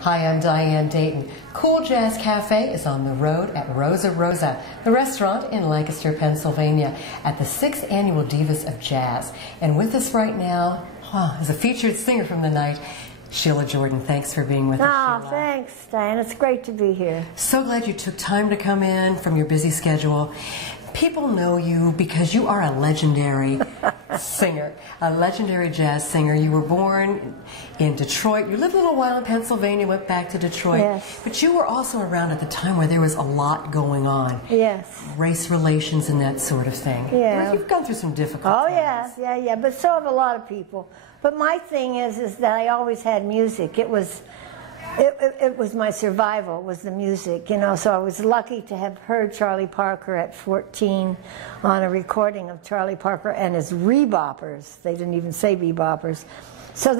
Hi, I'm Diane Dayton. Cool Jazz Cafe is on the road at Rosa Rosa, the restaurant in Lancaster, Pennsylvania, at the 6th Annual Divas of Jazz. And with us right now is a featured singer from the night, Sheila Jordan. Thanks for being with us, Sheila. Oh, thanks, Diane. It's great to be here. So glad you took time to come in from your busy schedule. People know you because you are a legendary singer, a legendary jazz singer. You were born in Detroit. You lived a little while in Pennsylvania, went back to Detroit. Yes. But you were also around at the time where there was a lot going on. Yes. Race relations and that sort of thing. Yeah. You've gone through some difficult Oh, times. yeah. But so have a lot of people. But my thing is that I always had music. It was my survival, was the music, you know. So I was lucky to have heard Charlie Parker at 14 on a recording of Charlie Parker and his Reboppers. They didn't even say beboppers. So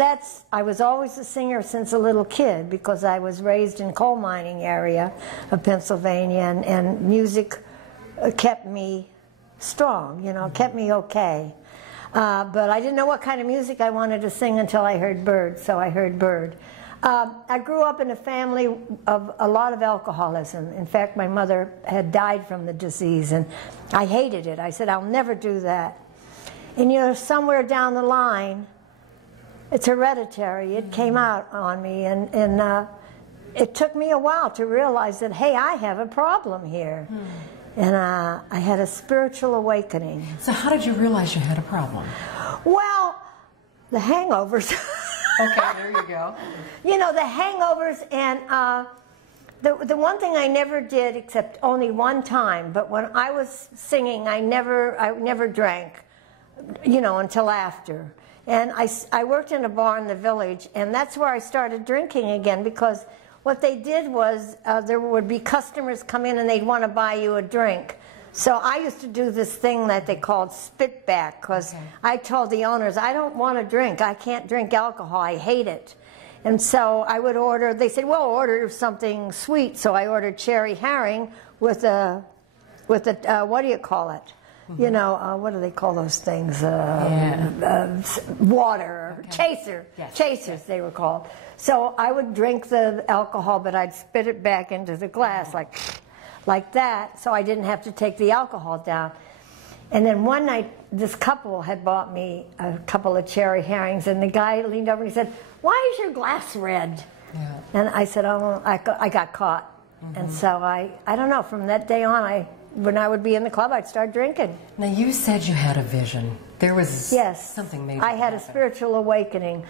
I was always a singer since a little kid because I was raised in coal mining area of Pennsylvania, and music kept me strong, you know, kept me okay. But I didn't know what kind of music I wanted to sing until I heard Bird, so I heard Bird. I grew up in a family of a lot of alcoholism. In fact, my mother had died from the disease, and I hated it. I said, I'll never do that. And you know, somewhere down the line, it's hereditary. It came out on me, and it took me a while to realize that, hey, I have a problem here. And I had a spiritual awakening. So how did you realize you had a problem? Well, the hangovers. Okay, there you go. You know, the hangovers, and the one thing I never did, except only one time, but when I was singing, I never drank, you know, until after. And I worked in a bar in the village, and that's where I started drinking again, because what they did was there would be customers come in and they'd want to buy you a drink. So I used to do this thing that they called spit back, because I told the owners, I don't want to drink. I can't drink alcohol. I hate it. And so I would order, they said, well, order something sweet. So I ordered cherry herring with a what do you call it? You know, what do they call those things? Water, chaser. Yes. Chasers, they were called. So I would drink the alcohol, but I'd spit it back into the glass like that, so I didn't have to take the alcohol down. And then one night, this couple had bought me a couple of cherry herrings, and the guy leaned over and he said, why is your glass red? Yeah. And I said, oh, I got caught. And so I don't know, from that day on, when I would be in the club, I'd start drinking. Now, you said you had a vision. There was something major. I had a spiritual awakening.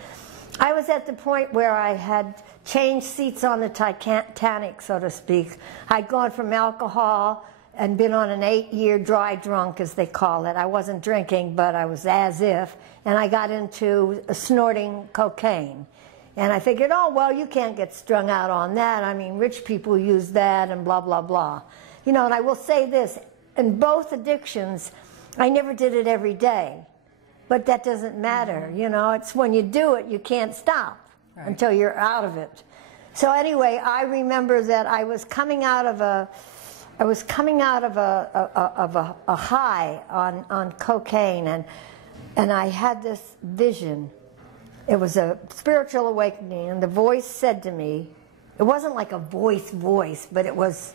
I was at the point where I had changed seats on the Titanic, so to speak. I'd gone from alcohol and been on an 8-year dry drunk, as they call it. I wasn't drinking, but I was as if. And I got into snorting cocaine. And I figured, oh, well, you can't get strung out on that. I mean, rich people use that and blah, blah, blah. You know, and I will say this, in both addictions, I never did it every day. But that doesn't matter, you know. It's when you do it, you can't stop until you're out of it. So anyway, I remember that I was coming out of a high on cocaine, and I had this vision. It was a spiritual awakening, and the voice said to me, it wasn't like a voice, but it was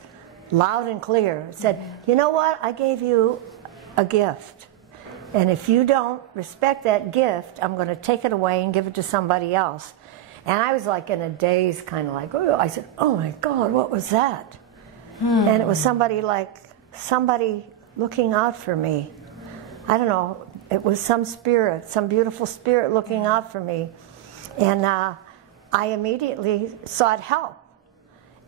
loud and clear. It said, you know what? I gave you a gift. And if you don't respect that gift, I'm going to take it away and give it to somebody else. And I was like in a daze, kind of like, oh, I said, oh my God, what was that? And it was somebody looking out for me. I don't know, it was some spirit, some beautiful spirit looking out for me. And I immediately sought help.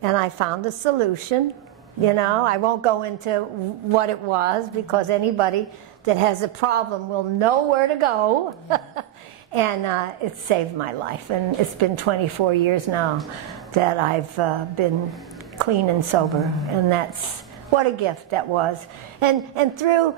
And I found the solution. You know, I won't go into what it was, because anybody that has a problem will know where to go. And it saved my life. And it's been 24 years now that I've been clean and sober. And that's, what a gift that was. And through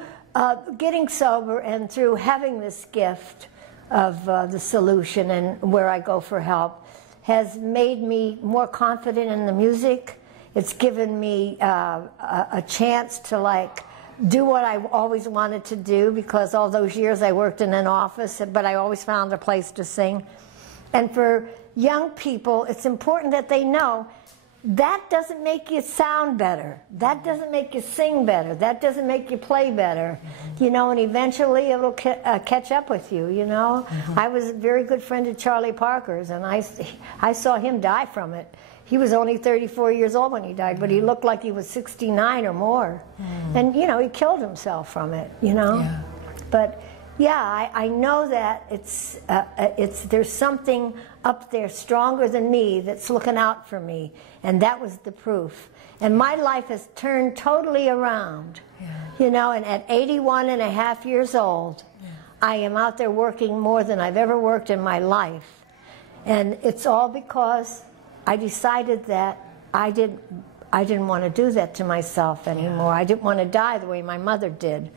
getting sober and through having this gift of the solution and where I go for help has made me more confident in the music. It's given me a chance to, like, do what I always wanted to do, because all those years I worked in an office, but I always found a place to sing. And for young people, it's important that they know that doesn't make you sound better. That doesn't make you sing better. That doesn't make you play better. You know, and eventually it'll catch up with you, you know. I was a very good friend of Charlie Parker's, and I saw him die from it. He was only 34 years old when he died, but he looked like he was 69 or more. And, you know, he killed himself from it, you know. Yeah. But, yeah, I know that there's something up there stronger than me that's looking out for me. And that was the proof. And my life has turned totally around. Yeah. You know, and at 81 and a half years old, I am out there working more than I've ever worked in my life. And it's all because I decided that I didn't want to do that to myself anymore. I didn't want to die the way my mother did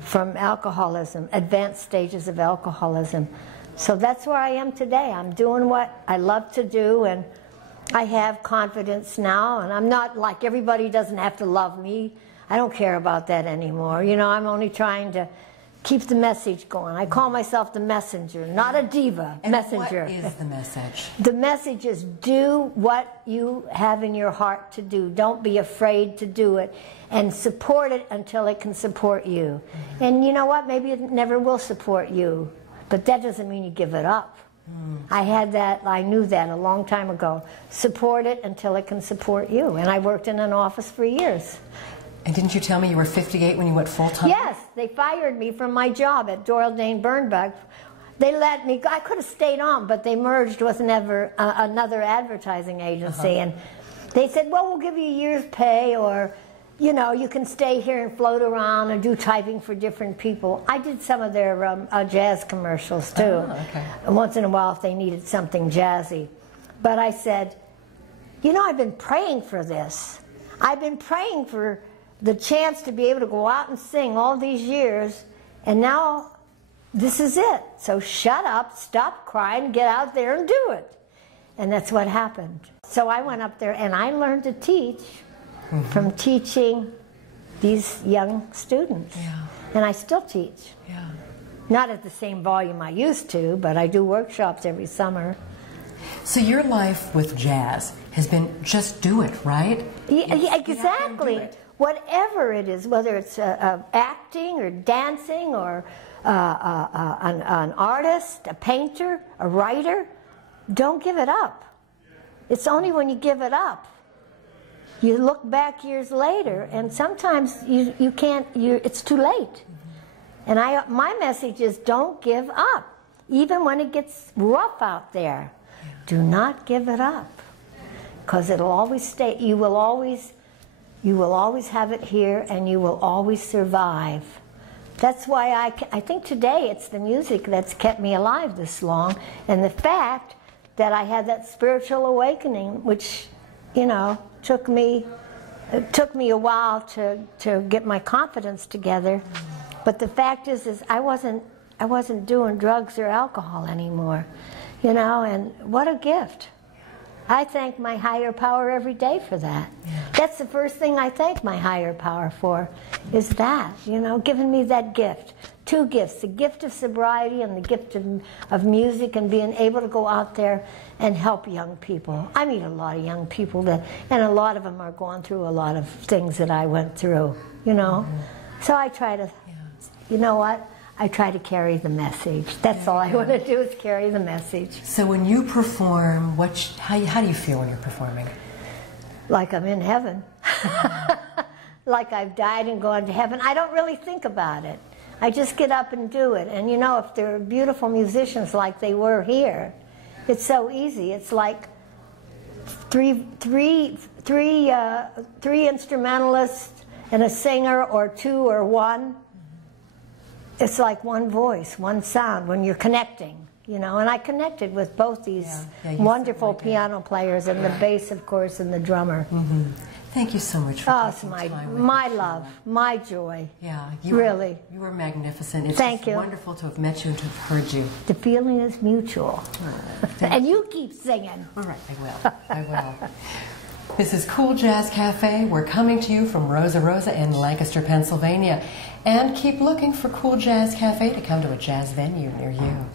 from alcoholism, advanced stages of alcoholism. So that's where I am today. I'm doing what I love to do, and I have confidence now, and I'm not like everybody doesn't have to love me. I don't care about that anymore. You know, I'm only trying to keep the message going. I call myself the messenger, not a diva. And messenger. What is the message? The message is do what you have in your heart to do. Don't be afraid to do it, and support it until it can support you. And you know what? Maybe it never will support you, but that doesn't mean you give it up. I knew that a long time ago. Support it until it can support you. And I worked in an office for years. And didn't you tell me you were 58 when you went full-time? Yes, they fired me from my job at Doyle Dane Bernbach. They let me go. I could have stayed on, but they merged with another advertising agency. And they said, well, we'll give you a year's pay, or, you know, you can stay here and float around and do typing for different people. I did some of their jazz commercials, too. Okay. Once in a while if they needed something jazzy. But I said, you know, I've been praying for this. I've been praying for the chance to be able to go out and sing all these years, and now this is it. So shut up, stop crying, get out there and do it. And that's what happened. So I went up there and I learned to teach from teaching these young students. Yeah. And I still teach. Yeah. Not at the same volume I used to, but I do workshops every summer. So your life with jazz has been just do it, right? Yeah, exactly. Whatever it is, whether it's acting or dancing or an artist, a painter, a writer, don't give it up. It's only when you give it up, you look back years later, and sometimes you can't, it's too late. And my message is don't give up, even when it gets rough out there. Do not give it up, because it'll always stay. You will always have it here, and you will always survive. That's why I think today it's the music that's kept me alive this long, and the fact that I had that spiritual awakening, which, you know, took me a while to get my confidence together. But the fact is I wasn't doing drugs or alcohol anymore, you know, and what a gift. I thank my higher power every day for that. Yeah. That's the first thing I thank my higher power for, is that, you know, giving me that gift. Two gifts, the gift of sobriety and the gift of music, and being able to go out there and help young people. I meet a lot of young people, and a lot of them are going through a lot of things that I went through, you know. So I try to, you know what? I try to carry the message. That's all I want to do, is carry the message. So when you perform, how do you feel when you're performing? Like I'm in heaven. Like I've died and gone to heaven. I don't really think about it. I just get up and do it. And you know, if there are beautiful musicians like they were here, it's so easy. It's like three instrumentalists and a singer, or two or one. It's like one voice, one sound when you're connecting, you know. And I connected with both these wonderful piano players, and the bass, of course, and the drummer. Thank you so much for taking time with my us, love, my joy. Yeah, you are magnificent. It's Thank you. Wonderful to have met you and to have heard you. The feeling is mutual. And you keep singing. All right, I will. This is Cool Jazz Cafe. We're coming to you from Rosa Rosa in Lancaster, Pennsylvania. And keep looking for Cool Jazz Cafe to come to a jazz venue near you.